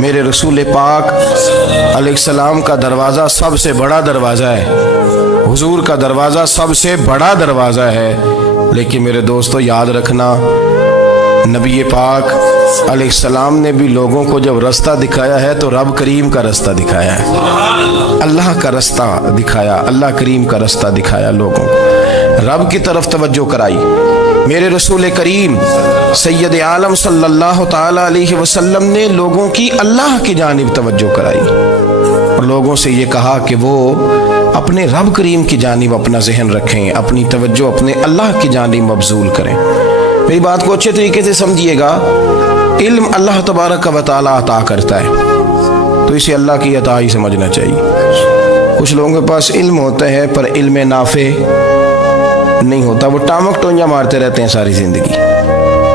میرے رسول پاک علیہ السلام کا دروازہ سب سے بڑا دروازہ ہے، حضور کا دروازہ سب سے بڑا دروازہ ہے، لیکن میرے دوستو یاد رکھنا، نبی پاک علیہ السلام نے بھی لوگوں کو جب رستہ دکھایا ہے تو رب کریم کا رستہ دکھایا ہے، اللہ کا رستہ دکھایا، اللہ کریم کا رستہ دکھایا، لوگوں کو رب کی طرف توجہ کرائی۔ میرے رسول کریم سید عالم صلی اللہ تعالی علیہ وسلم نے لوگوں کی اللہ کی جانب توجہ کرائی اور لوگوں سے یہ کہا کہ وہ اپنے رب کریم کی جانب اپنا ذہن رکھیں، اپنی توجہ اپنے اللہ کی جانب مبذول کریں۔ میری بات کو اچھے طریقے سے سمجھیے گا، علم اللہ تبارک و تعالی عطا کرتا ہے تو اسے اللہ کی عطا ہی سمجھنا چاہیے۔ کچھ لوگوں کے پاس علم ہوتا ہے پر علم نافع نہیں ہوتا، وہ ٹامک ٹونجا مارتے رہتے ہیں ساری زندگی۔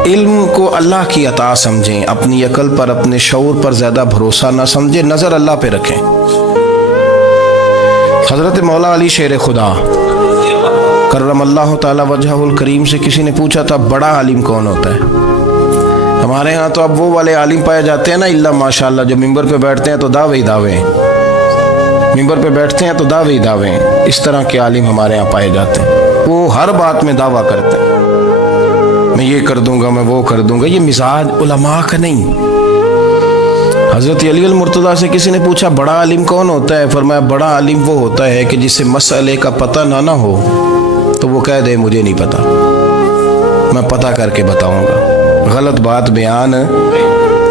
علم کو اللہ کی عطا سمجھیں، اپنی عقل پر اپنے شعور پر زیادہ بھروسہ نہ سمجھیں، نظر اللہ پہ رکھیں۔ حضرت مولا علی شیر خدا کرم اللہ تعالی وجہہ الکریم سے کسی نے پوچھا تھا بڑا عالم کون ہوتا ہے؟ ہمارے ہاں تو اب وہ والے عالم پائے جاتے ہیں نا، اللہ ماشاءاللہ، جو ممبر پہ بیٹھتے ہیں تو دعوے ہی دعوے ہیں، ممبر پہ بیٹھتے ہیں تو دعوے ہی دعوے ہیں، اس طرح کے عالم ہمارے ہاں پائے جاتے ہیں۔ وہ ہر بات میں دعویٰ کرتے ہیں، میں یہ کر دوں گا، میں وہ کر دوں گا۔ یہ مزاج علماء کا نہیں۔ حضرت علی المرتضیٰ سے کسی نے پوچھا بڑا عالم کون ہوتا ہے؟ فرمایا بڑا عالم وہ ہوتا ہے کہ جسے مسئلے کا پتہ نہ ہو تو وہ کہہ دے مجھے نہیں پتا، میں پتہ کر کے بتاؤں گا، غلط بات بیان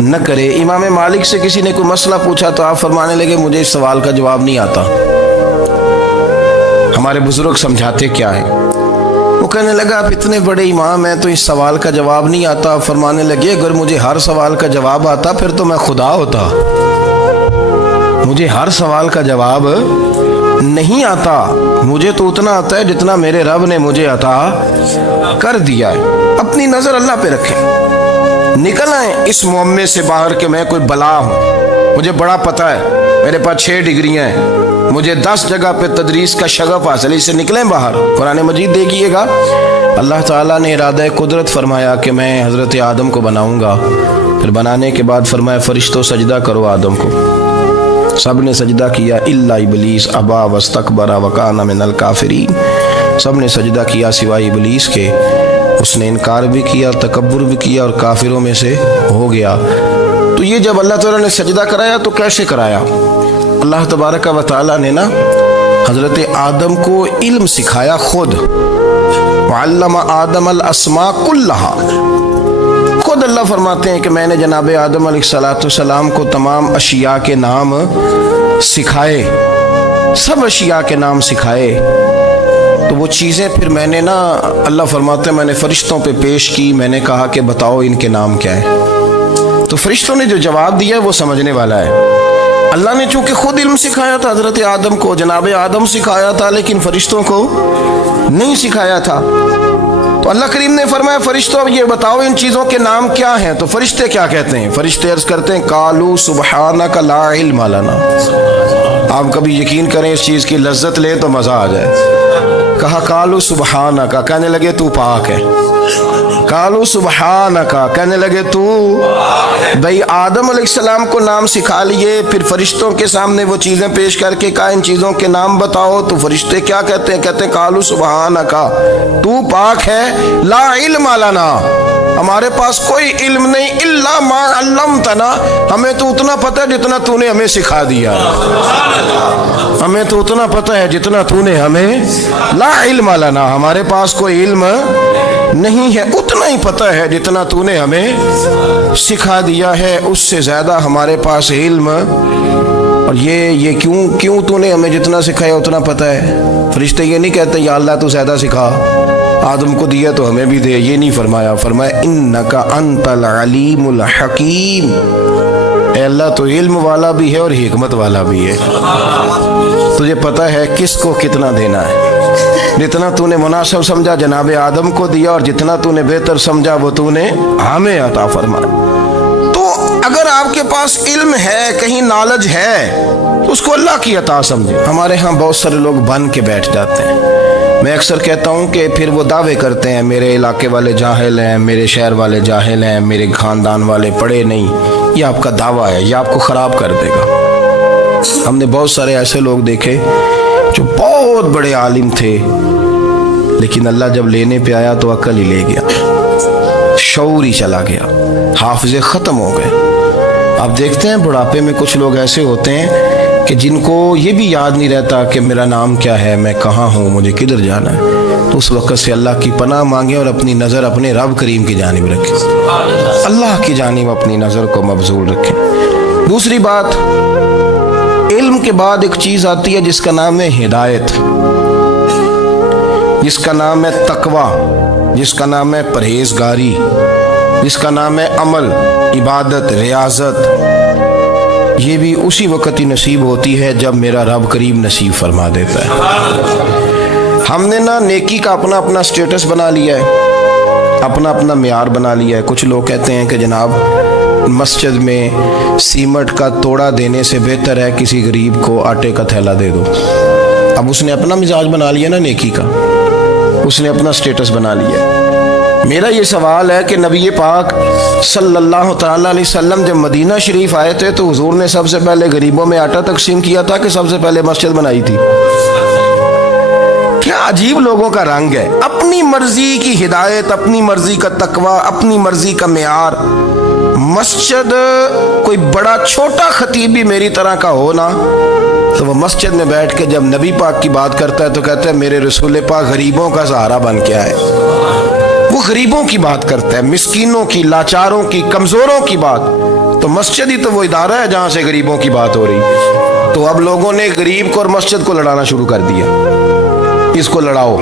نہ کرے۔ امام مالک سے کسی نے کوئی مسئلہ پوچھا تو آپ فرمانے لگے مجھے اس سوال کا جواب نہیں آتا۔ ہمارے بزرگ سمجھاتے کیا ہے؟ وہ کہنے لگا آپ اتنے بڑے امام ہیں تو اس سوال کا جواب نہیں آتا۔ فرمانے لگے اگر مجھے ہر سوال کا جواب آتا پھر تو میں خدا ہوتا، مجھے ہر سوال کا جواب نہیں آتا، مجھے تو اتنا آتا ہے جتنا میرے رب نے مجھے عطا کر دیا ہے۔ اپنی نظر اللہ پہ رکھیں، نکل آئیں اس معمے سے باہر کہ میں کوئی بلا ہوں، مجھے بڑا پتہ ہے، میرے پاس 6 ڈگریاں ہیں، مجھے 10 جگہ پہ تدریس کا شغف حاصل ہے، اس سے نکلیں باہر۔ قرآن مجید دیکھیے گا، اللہ تعالیٰ نے ارادہ قدرت فرمایا کہ میں حضرت آدم کو بناؤں گا، پھر بنانے کے بعد فرمایا فرشتوں سجدہ کرو آدم کو، سب نے سجدہ کیا الا ابلیس ابا واستکبر وکان من الکافرین، سب نے سجدہ کیا سوائے ابلیس کے، اس نے انکار بھی کیا، تکبر بھی کیا اور کافروں میں سے ہو گیا۔ تو یہ جب اللہ تعالیٰ نے سجدہ کرایا تو کیسے کرایا؟ اللہ تبارک و تعالیٰ نے نا حضرت آدم کو علم سکھایا خود، وعلم آدم الاسماء کلہا، خود اللہ فرماتے ہیں کہ میں نے جناب آدم علیہ السلام کو تمام اشیاء کے نام سکھائے، سب اشیاء کے نام سکھائے۔ تو وہ چیزیں پھر میں نے نا، اللہ فرماتے ہیں میں نے فرشتوں پہ پیش کی، میں نے کہا کہ بتاؤ ان کے نام کیا ہے، تو فرشتوں نے جو جواب دیا وہ سمجھنے والا ہے۔ اللہ نے چونکہ خود علم سکھایا تھا حضرت آدم کو، جناب آدم سکھایا تھا، لیکن فرشتوں کو نہیں سکھایا تھا۔ تو اللہ کریم نے فرمایا فرشتوں اب یہ بتاؤ ان چیزوں کے نام کیا ہیں؟ تو فرشتے کیا کہتے ہیں؟ فرشتے عرض کرتے ہیں قالوا سبحانک لا علم لنا۔ آپ کبھی یقین کریں اس چیز کی لذت لیں تو مزہ آ جائے۔ کہا قالوا سبحانک، کہنے لگے تو پاک ہے، قالوا سبحانک، کہنے لگے تو بھائی آدم علیہ السلام کو نام سکھا لیے، پھر فرشتوں کے سامنے وہ چیزیں پیش کر کے کہا ان چیزوں کے نام بتاؤ، تو فرشتے کیا کہتے ہیں؟ کہتے ہیں قالوا سبحانک، تو پاک ہے، لا علم لنا، ہمارے پاس کوئی علم نہیں، الا ما علمتنا، ہمیں تو اتنا پتہ ہے جتنا تو نے ہمیں سکھا دیا، ہمیں تو اتنا پتہ ہے جتنا تو نے ہمیں، لا علم لنا، ہمارے پاس کوئی علم نہیں ہے، اتنا ہی پتہ ہے جتنا تو نے ہمیں سکھا دیا ہے، اس سے زیادہ ہمارے پاس علم۔ اور یہ کیوں تو نے ہمیں جتنا سکھایا اتنا پتہ ہے؟ فرشتے یہ نہیں کہتے یا اللہ تو زیادہ سکھا، آدم کو دیا تو ہمیں بھی دے، یہ نہیں فرمایا، فرمایا انک انت العلیم الحکیم، اے اللہ تو علم والا بھی ہے اور حکمت والا بھی ہے، تجھے پتہ ہے کس کو کتنا دینا ہے، جتنا تو نے مناسب سمجھا جناب آدم کو دیا، اور جتنا تو نے بہتر سمجھا وہ تو نے ہمیں عطا فرمایا۔ تو اگر آپ کے پاس علم ہے، کہیں نالج ہے، اس کو اللہ کی عطا سمجھے۔ ہمارے ہاں بہت سارے لوگ بن کے بیٹھ جاتے ہیں، میں اکثر کہتا ہوں کہ پھر وہ دعوے کرتے ہیں میرے علاقے والے جاہل ہیں، میرے شہر والے جاہل ہیں، میرے خاندان والے پڑھے نہیں، یہ آپ کا دعویٰ ہے، یہ آپ کو خراب کر دے گا۔ ہم نے بہت سارے ایسے لوگ دیکھے جو بہت بڑے عالم تھے، لیکن اللہ جب لینے پہ آیا تو عقل ہی لے گیا، شعور ہی چلا گیا، حافظے ختم ہو گئے۔ آپ دیکھتے ہیں بڑھاپے میں کچھ لوگ ایسے ہوتے ہیں کہ جن کو یہ بھی یاد نہیں رہتا کہ میرا نام کیا ہے، میں کہاں ہوں، مجھے کدھر جانا ہے۔ تو اس وقت سے اللہ کی پناہ مانگیں اور اپنی نظر اپنے رب کریم کی جانب رکھیں، اللہ کی جانب اپنی نظر کو مبذول رکھیں۔ دوسری بات، علم کے بعد ایک چیز آتی ہے جس کا نام ہے ہدایت، جس کا نام ہے تقویٰ، جس کا نام ہے پرہیزگاری، جس کا نام ہے عمل، عبادت، ریاضت۔ یہ بھی اسی وقت ہی نصیب ہوتی ہے جب میرا رب کریم نصیب فرما دیتا ہے۔ ہم نے نا نیکی کا اپنا اپنا سٹیٹس بنا لیا ہے، اپنا اپنا معیار بنا لیا ہے۔ کچھ لوگ کہتے ہیں کہ جناب مسجد میں سیمنٹ کا توڑا دینے سے بہتر ہے کسی غریب کو آٹے کا تھیلا دے دو۔ اب اس نے اپنا مزاج بنا لیا نا نیکی کا، اس نے اپنا سٹیٹس بنا لیا۔ میرا یہ سوال ہے کہ نبی پاک صلی اللہ تعالیٰ علیہ وسلم جب مدینہ شریف آئے تھے تو حضور نے سب سے پہلے غریبوں میں آٹا تقسیم کیا تھا کہ سب سے پہلے مسجد بنائی تھی؟ کیا عجیب لوگوں کا رنگ ہے، اپنی مرضی کی ہدایت، اپنی مرضی کا تقویٰ، اپنی مرضی کا معیار۔ مسجد کوئی بڑا چھوٹا خطیب بھی میری طرح کا ہو نا تو وہ مسجد میں بیٹھ کے جب نبی پاک کی بات کرتا ہے تو کہتا ہے میرے رسول پاک غریبوں کا سہارا بن کے آئے۔ وہ غریبوں کی بات کرتا ہے، مسکینوں کی، لاچاروں کی، کمزوروں کی بات۔ تو مسجد ہی تو وہ ادارہ ہے جہاں سے غریبوں کی بات ہو رہی۔ تو اب لوگوں نے غریب کو اور مسجد کو لڑانا شروع کر دیا، اس کو لڑاؤ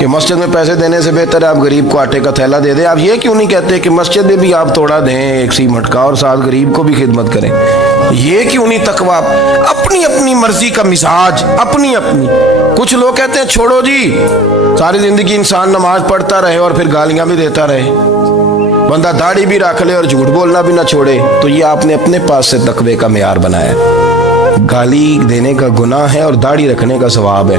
کہ مسجد میں پیسے دینے سے بہتر ہے آپ غریب کو آٹے کا تھیلا دے دیں۔ آپ یہ کیوں نہیں کہتے کہ مسجد میں بھی آپ توڑا دیں ایک سیمنٹ کا اور ساتھ غریب کو بھی خدمت کریں؟ یہ کیوں نہیں تقویٰ؟ اپنی اپنی مرضی کا مزاج، اپنی اپنی۔ کچھ لوگ کہتے ہیں چھوڑو جی، ساری زندگی انسان نماز پڑھتا رہے اور پھر گالیاں بھی دیتا رہے، بندہ داڑھی بھی رکھ لے اور جھوٹ بولنا بھی نہ چھوڑے۔ تو یہ آپ نے اپنے پاس سے تقوی کا معیار بنایا۔ گالی دینے کا گناہ ہے اور داڑھی رکھنے کا ثواب ہے۔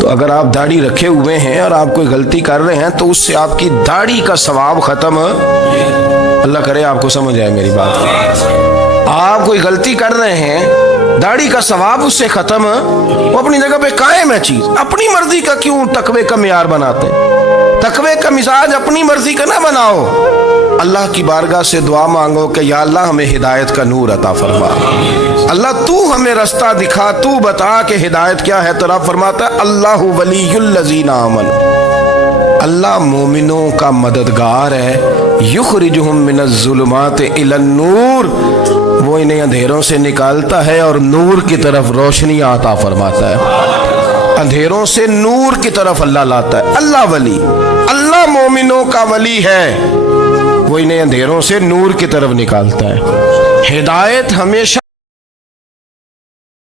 تو اگر آپ داڑھی رکھے ہوئے ہیں اور آپ کوئی غلطی کر رہے ہیں تو اس سے آپ کی داڑھی کا ثواب ختم، اللہ کرے آپ کو سمجھ آئے میری بات۔ آپ کوئی غلطی کر رہے ہیں، داڑھی کا ثواب اس سے ختم، وہ اپنی جگہ پہ قائم ہے چیز۔ اپنی مرضی کا کیوں تقوی کا معیار بناتے ہیں؟ تقوی کا مزاج اپنی مرضی کا نہ بناؤ۔ اللہ کی بارگاہ سے دعا مانگو کہ یا اللہ ہمیں ہدایت کا نور عطا فرما، اللہ تو ہمیں رستہ دکھا، تو بتا کہ ہدایت کیا ہے۔ تو رب فرماتا ہے اللہ ولی الذین آمنوا، اللہ مومنوں کا مددگار ہے، یخرجہم من الظلمات الی النور، وہ انہیں اندھیروں سے نکالتا ہے اور نور کی طرف روشنی عطا فرماتا ہے۔ اندھیروں سے نور کی طرف اللہ لاتا ہے۔ اللہ ولی، اللہ مومنوں کا ولی ہے، وہ انہیں اندھیروں سے نور کی طرف نکالتا ہے۔ ہدایت ہمیشہ